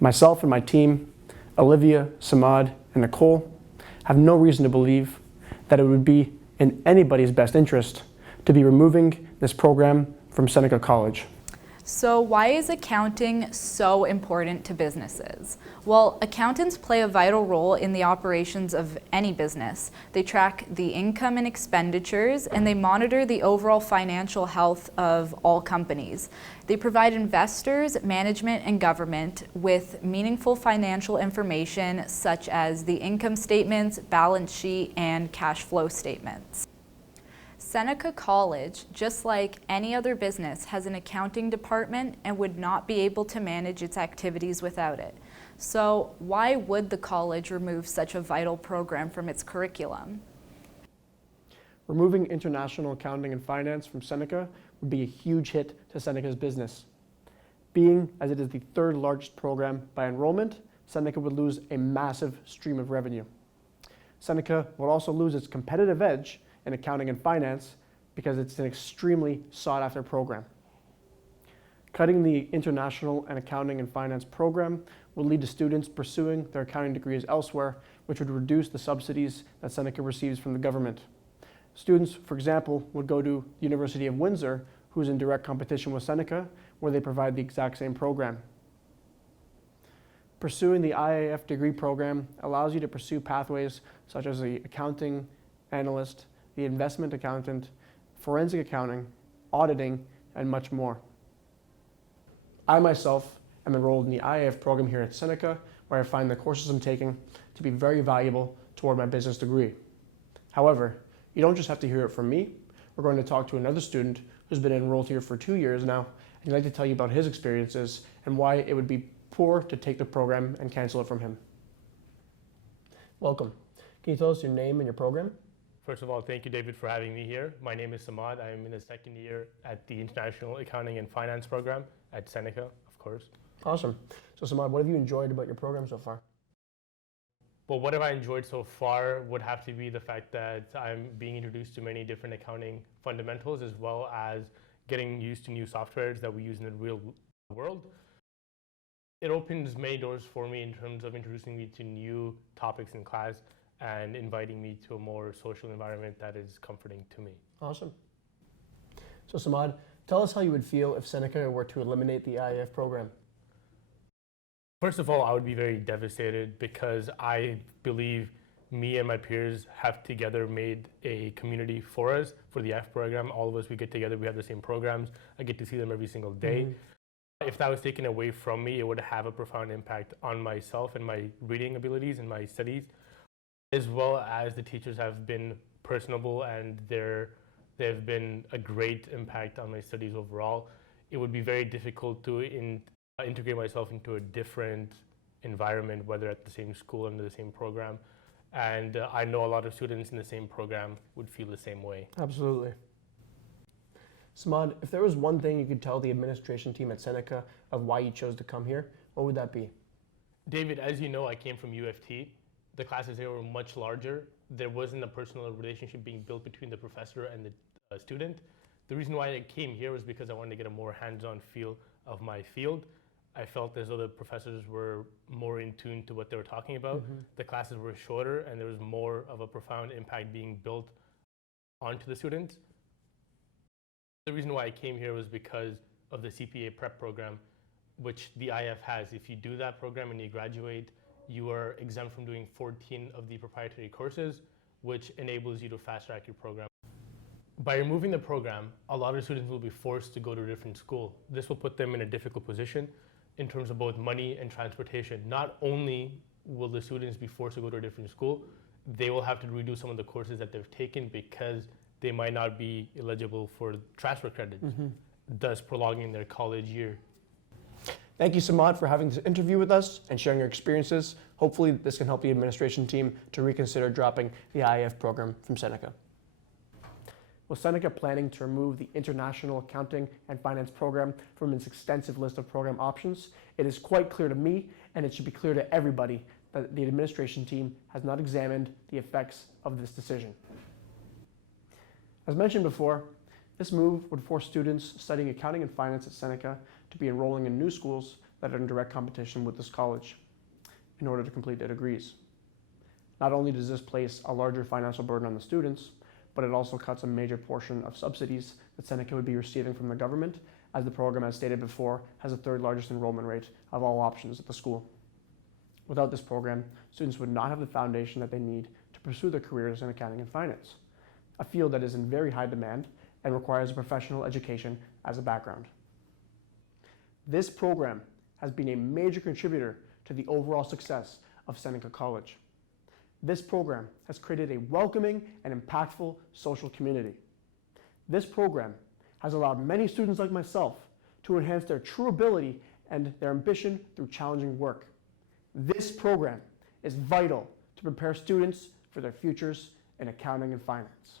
Myself and my team, Olivia, Samad, and Nicole, have no reason to believe that it would be in anybody's best interest to be removing this program from Seneca College. So why is accounting so important to businesses? Well, accountants play a vital role in the operations of any business. They track the income and expenditures, and they monitor the overall financial health of all companies. They provide investors, management, and government with meaningful financial information such as the income statements, balance sheet, and cash flow statements. Seneca College, just like any other business, has an accounting department and would not be able to manage its activities without it. So why would the college remove such a vital program from its curriculum? Removing international accounting and finance from Seneca would be a huge hit to Seneca's business. Being as it is the third largest program by enrollment, Seneca would lose a massive stream of revenue. Seneca would also lose its competitive edge in accounting and finance because it's an extremely sought-after program. Cutting the international and accounting and finance program would lead to students pursuing their accounting degrees elsewhere, which would reduce the subsidies that Seneca receives from the government. Students, for example, would go to the University of Windsor, who's in direct competition with Seneca, where they provide the exact same program. Pursuing the IAF degree program allows you to pursue pathways such as the accounting analyst, the investment accountant, forensic accounting, auditing, and much more. I myself am enrolled in the IAF program here at Seneca, where I find the courses I'm taking to be very valuable toward my business degree. However, you don't just have to hear it from me. We're going to talk to another student who's been enrolled here for 2 years now, and he'd like to tell you about his experiences and why it would be poor to take the program and cancel it from him. Welcome. Can you tell us your name and your program? First of all, thank you, David, for having me here. My name is Samad. I'm in the second year at the International Accounting and Finance program at Seneca, of course. Awesome. So Samad, what have you enjoyed about your program so far? Well, what have I enjoyed so far would have to be the fact that I'm being introduced to many different accounting fundamentals, as well as getting used to new softwares that we use in the real world. It opens many doors for me in terms of introducing me to new topics in class and inviting me to a more social environment that is comforting to me. Awesome. So Samad, tell us how you would feel if Seneca were to eliminate the IAF program. First of all, I would be very devastated because I believe me and my peers have together made a community for us, for the IAF program. All of us, we get together, we have the same programs. I get to see them every single day. If that was taken away from me, it would have a profound impact on myself and my reading abilities and my studies, as well as the teachers have been personable and they've been a great impact on my studies overall. It would be very difficult to integrate myself into a different environment, whether at the same school under the same program. And I know a lot of students in the same program would feel the same way. Absolutely. Samad, if there was one thing you could tell the administration team at Seneca of why you chose to come here, what would that be? David, as you know, I came from UFT. The classes there were much larger. There wasn't a personal relationship being built between the professor and the student. The reason why I came here was because I wanted to get a more hands-on feel of my field. I felt as though the professors were more in tune to what they were talking about. The classes were shorter and there was more of a profound impact being built onto the students. The reason why I came here was because of the CPA prep program, which the IAF has. If you do that program and you graduate, you are exempt from doing 14 of the proprietary courses, which enables you to fast-track your program. By removing the program, a lot of students will be forced to go to a different school. This will put them in a difficult position in terms of both money and transportation. Not only will the students be forced to go to a different school, they will have to redo some of the courses that they've taken because they might not be eligible for transfer credits, thus prolonging their college year. Thank you, Samad, for having this interview with us and sharing your experiences. Hopefully this can help the administration team to reconsider dropping the IAF program from Seneca. With Seneca planning to remove the International Accounting and Finance program from its extensive list of program options, it is quite clear to me, and it should be clear to everybody, that the administration team has not examined the effects of this decision. As mentioned before, this move would force students studying accounting and finance at Seneca to be enrolling in new schools that are in direct competition with this college in order to complete their degrees. Not only does this place a larger financial burden on the students, but it also cuts a major portion of subsidies that Seneca would be receiving from the government, as the program, as stated before, has the third largest enrollment rate of all options at the school. Without this program, students would not have the foundation that they need to pursue their careers in accounting and finance, a field that is in very high demand and requires a professional education as a background. This program has been a major contributor to the overall success of Seneca College. This program has created a welcoming and impactful social community. This program has allowed many students like myself to enhance their true ability and their ambition through challenging work. This program is vital to prepare students for their futures in accounting and finance.